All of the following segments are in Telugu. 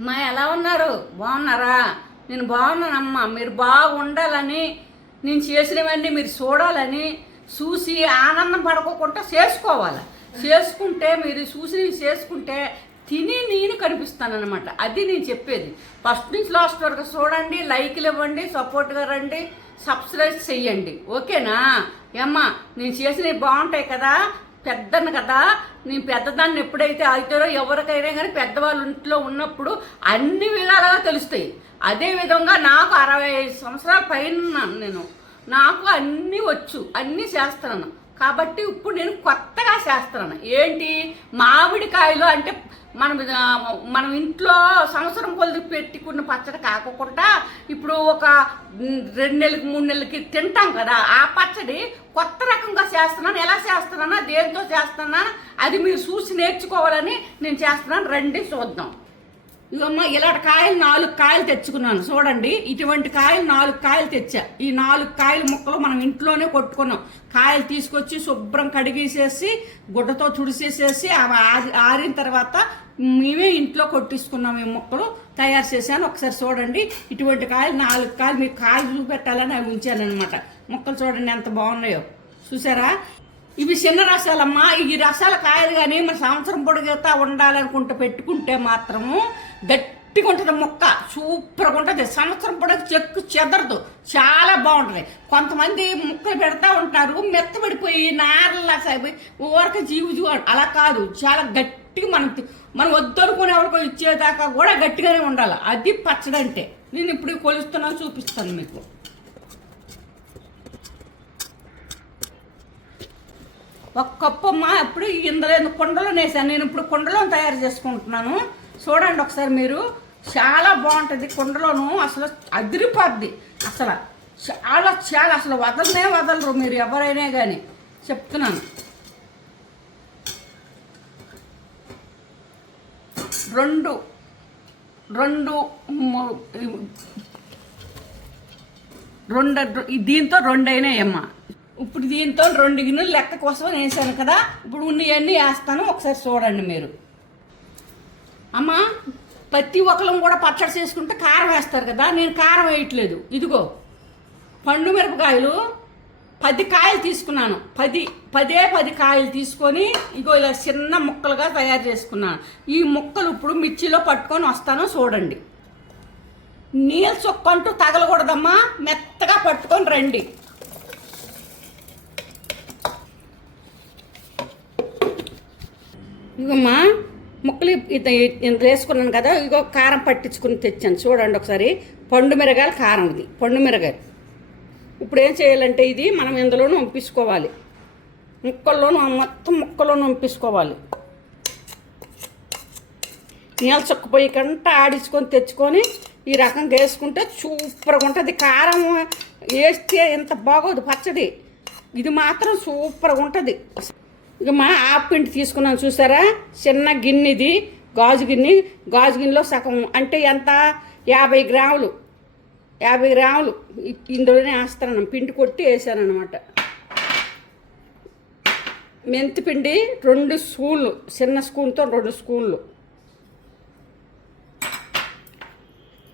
మా ఎలా ఉన్నారు? బాగున్నారా? నేను బాగున్నానమ్మా. మీరు బాగుండాలని నేను చేసినవన్నీ మీరు చూడాలని చూసి ఆనందం పడుకోకుండా చేసుకోవాలి. చేసుకుంటే మీరు చూసి చేసుకుంటే తిని నేను కనిపిస్తానన్నమాట. అది నేను చెప్పేది. ఫస్ట్ నుంచి లాస్ట్ వరకు చూడండి లైక్లు ఇవ్వండి సపోర్ట్గా రండి సబ్స్క్రైబ్ చెయ్యండి. ఓకేనా? ఏమ్మా నేను చేసినవి బాగుంటాయి కదా? పెద్దను కదా. నేను పెద్దదాన్ని ఎప్పుడైతే అవుతారో ఎవరికైనా కానీ పెద్దవాళ్ళు ఇంట్లో ఉన్నప్పుడు అన్ని విధాలుగా తెలుస్తాయి. అదే విధంగా నాకు అరవై ఐదు సంవత్సరాల పైన ఉన్నాను నేను. నాకు అన్నీ వచ్చు అన్నీ చేస్తున్నాను. కాబట్టి ఇప్పుడు నేను కొత్తగా చేస్తున్నాను. ఏంటి? మామిడికాయలు అంటే మనం మనం ఇంట్లో సంవత్సరం కొద్ది పెట్టుకున్న పచ్చడి కాకుండా ఇప్పుడు ఒక రెండు నెలలకి మూడు నెలలకి తింటాం కదా. ఆ పచ్చడి కొత్త రకంగా చేస్తున్నాను. ఎలా చేస్తున్నానో దేంతో చేస్తున్నాను అది మీరు చూసి నేర్చుకోవాలని నేను చేస్తున్నాను. రండి చూద్దాం. ఇవమ్మ ఇలాంటి కాయలు నాలుగు కాయలు తెచ్చుకున్నాను. చూడండి ఇటువంటి కాయలు నాలుగు కాయలు తెచ్చా. ఈ నాలుగు కాయల ముక్కలు మనం ఇంట్లోనే కొట్టుకున్నాం. కాయలు తీసుకొచ్చి శుభ్రం కడిగేసేసి గుడ్డతో తుడిసేసేసి అవి ఆరి- ఆరిన తర్వాత మేమే ఇంట్లో కొట్టించుకున్నాం ఈ ముక్కలు. తయారు చేశాను. ఒకసారి చూడండి ఇటువంటి కాయలు నాలుగు కాయలు మీకు కాయలు చూపెట్టాలని అవి ఉంచాను అనమాట ముక్కలు చూడండి ఎంత బాగున్నాయో. చూసారా? ఇవి చిన్న రసాలమ్మా. ఈ రసాల కాయలు కానీ మన సంవత్సరం పొడిగితా ఉండాలనుకుంటే పెట్టుకుంటే మాత్రము గట్టిగా ఉంటుంది మొక్క. సూపర్గా ఉంటుంది. సంవత్సరం పొడవు చెక్కు చెదరదు. చాలా బాగుంటుంది. కొంతమంది ముక్కలు పెడతా ఉంటారు. మెత్తబడిపోయి నారలా అయిపోయి ఊరక జీవు జీవు అలా కాదు. చాలా గట్టిగా మనం మనం వద్దనుకునే ఎవరికో ఇచ్చేదాకా కూడా గట్టిగానే ఉండాలి. అది పచ్చడంటే. నేను ఇప్పుడు కొలుస్తున్నాను చూపిస్తాను మీకు. ఒక కప్పు అమ్మ ఇప్పుడు ఇందులో కుండలో వేసాను నేను ఇప్పుడు కుండలో తయారు చేసుకుంటున్నాను. చూడండి ఒకసారి మీరు. చాలా బాగుంటుంది కుండలోను. అసలు అదిరిపోద్ది. అసలు చాలా చాలా అసలు వదలనే వదలరు మీరు ఎవరైనా కానీ చెప్తున్నాను. రెండు రెండు రెండు దీంతో రెండైనాయమ్మా. ఇప్పుడు దీంతో రెండు గిన్నెలు లెక్క కోసం వేసాను కదా. ఇప్పుడు ఉన్నవన్నీ వేస్తాను. ఒకసారి చూడండి మీరు. అమ్మా ప్రతి ఒక్కరం కూడా పచ్చడి చేసుకుంటే కారం వేస్తారు కదా. నేను కారం వేయట్లేదు. ఇదిగో పండు మిరపకాయలు పది కాయలు తీసుకున్నాను. పది పదే పది కాయలు తీసుకొని ఇగో ఇలా చిన్న ముక్కలుగా తయారు చేసుకున్నాను. ఈ ముక్కలు ఇప్పుడు మిర్చిలో పట్టుకొని వస్తాను చూడండి. నీళ్ళు చొక్కంటూ తగలకూడదమ్మా. మెత్తగా పట్టుకొని రండి. ఇగమ్మా ముక్కలు ఇంత ఇంత వేసుకున్నాను కదా ఇగో కారం పట్టించుకుని తెచ్చాను. చూడండి ఒకసారి. పండు మిరగాయలు కారం ఇది పండు మిరగాయలు. ఇప్పుడు ఏం చేయాలంటే ఇది మనం ఇందులోనూ వంపించుకోవాలి. ముక్కల్లోనూ మొత్తం ముక్కల్లోనూ వంపించుకోవాలి. నీళ్ళ చుక్కపోయి కంట ఆడించుకొని తెచ్చుకొని ఈ రకంగా వేసుకుంటే సూపర్గా ఉంటుంది. కారం వేస్తే ఎంత బాగోదు పచ్చడి. ఇది మాత్రం సూపర్గా ఉంటుంది. ఇక మా ఆపిండి తీసుకున్నాను చూసారా? చిన్న గిన్నెది గాజు గిన్నె. గాజు గిన్నెలో సగం అంటే ఎంత? యాభై గ్రాములు. యాభై గ్రాములు. ఇందులోనే వేస్తాను పిండి కొట్టి వేసాను అనమాట మెంతి పిండి రెండు స్పూన్లు చిన్న స్పూన్తో రెండు స్పూన్లు.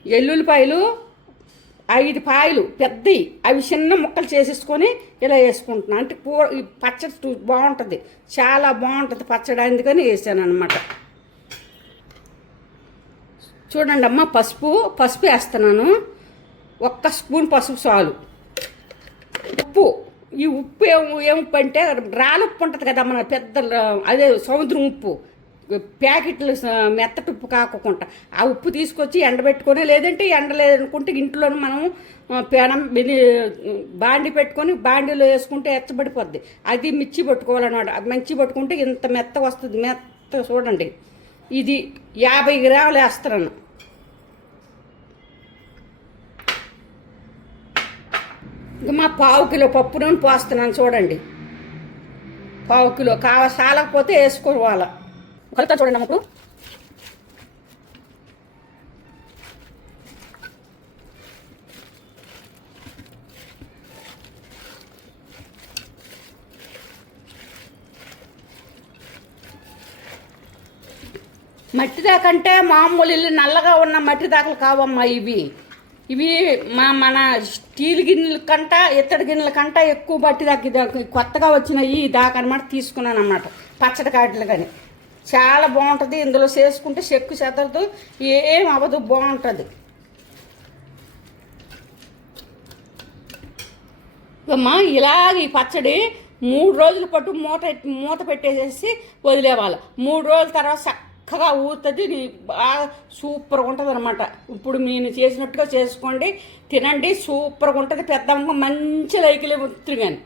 ఎల్లుల్లిపాయలు ఐదు పాయలు పెద్దవి అవి చిన్న ముక్కలు చేసేసుకొని ఇలా వేసుకుంటున్నాను అంటే కూర ఈ పచ్చడి బాగుంటుంది. చాలా బాగుంటుంది పచ్చడి. అందుకని వేసాను అనమాట చూడండి అమ్మ పసుపు పసుపు వేస్తున్నాను. ఒక్క స్పూన్ పసుపు చాలు. ఉప్పు. ఈ ఉప్పు ఏం ఏం ఉప్పు అంటే రాళ్ళ ఉప్పు ఉంటుంది కదా మన పెద్ద అదే సముద్రం ఉప్పు. ప్యాకెట్లు మెత్తటి ఉప్పు కాకుండా ఆ ఉప్పు తీసుకొచ్చి ఎండబెట్టుకొని లేదంటే ఎండ లేదనుకుంటే ఇంట్లోనే మనం పెనం బాండి పెట్టుకొని బాండీలో వేసుకుంటే ఎచ్చబడిపోద్ది. అది మిర్చి పట్టుకోవాలన్నమాట. ఆ మిర్చి పట్టుకుంటే ఇంత మెత్త వస్తుంది. మెత్త చూడండి. ఇది యాభై గ్రాములు వేస్తున్నాను ఇంకా మా పావు కిలో పప్పు నూనె పోస్తున్నాను చూడండి. పావు కిలో. కావ చాలకపోతే వేసుకోవాలా. కొలత చూడండి అమ్మకు. మట్టి దాకంటే మామూలు ఇల్లు నల్లగా ఉన్న మట్టి దాకలు కావమ్మా ఇవి. ఇవి మా మన స్టీల్ గిన్నెల కంట ఇత్తడి గిన్నెల కంట ఎక్కువ మట్టి దాకా కొత్తగా వచ్చినాయి ఈ దాకా అనమాట తీసుకున్నాను అనమాట పచ్చడి కాటలు కానీ. చాలా బాగుంటుంది. ఇందులో చేసుకుంటే చెక్కు చెదరదు. ఏం అవ్వదు బాగుంటుంది. అమ్మా ఇలాగ ఈ పచ్చడి మూడు రోజుల పాటు మూత మూత పెట్టేసేసి వదిలేవాళ్ళు మూడు రోజుల తర్వాత చక్కగా ఊరుతుంది. బాగా సూపర్గా ఉంటుంది అనమాట ఇప్పుడు నేను చేసినట్టుగా చేసుకోండి. తినండి. సూపర్గా ఉంటుంది. పెద్దమ్మ మంచి లైకులే వస్తుంది కానీ.